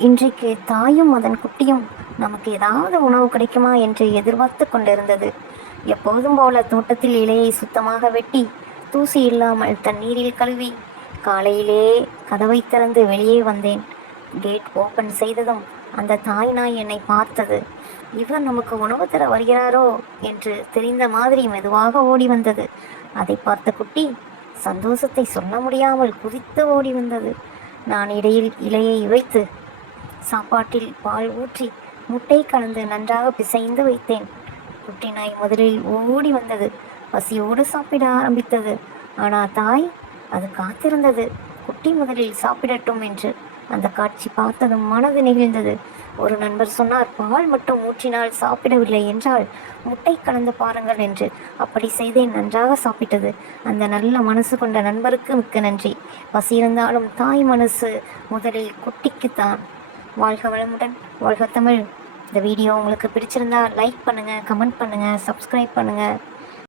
இன்றைக்கு தாயும் அதன் குட்டியும் நமக்கு ஏதாவது உணவு கிடைக்குமா என்று எதிர்பார்த்து கொண்டிருந்தது. எப்போதும் போல தோட்டத்தில் இலையை சுத்தமாக வெட்டி தூசி இல்லாமல் தண்ணீரில் கழுவி காலையிலே கதவை திறந்து வெளியே வந்தேன். கேட் ஓபன் செய்ததும் அந்த தாய் நாய் என்னை பார்த்தது. இவர் நமக்கு உணவு தர வருகிறாரோ என்று தெரிந்த மாதிரி மெதுவாக ஓடி வந்தது. அதை பார்த்த குட்டி சந்தோஷத்தை சொல்ல முடியாமல் குதித்து ஓடி வந்தது. நான் இடையில் இலையை வைத்து சாப்பாட்டில் பால் ஊற்றி முட்டை கலந்து நன்றாக பிசைந்து வைத்தேன். குட்டி நாய் முதலில் ஓடி வந்தது. பசியோடு சாப்பிட ஆரம்பித்தது. ஆனால் தாய் அது காத்திருந்தது, குட்டி முதலில் சாப்பிடட்டும் என்று. அந்த காட்சி பார்த்ததும் மனது நெகிழ்ந்தது. ஒரு நண்பர் சொன்னார், பால் மட்டும் ஊற்றினால் சாப்பிடவில்லை என்றால் முட்டை கலந்து பாருங்கள் என்று. அப்படி செய்தேன், நன்றாக சாப்பிட்டது. அந்த நல்ல மனசு கொண்ட நண்பருக்கு மிக்க நன்றி. பசி இருந்தாலும் தாய் மனசு முதலில் குட்டிக்குத்தான். வாழ்க வளமுடன், வாழ்க தமிழ். இந்த வீடியோ உங்களுக்கு பிடிச்சிருந்தா லைக் பண்ணுங்கள், கமெண்ட் பண்ணுங்கள், சப்ஸ்கிரைப் பண்ணுங்கள்.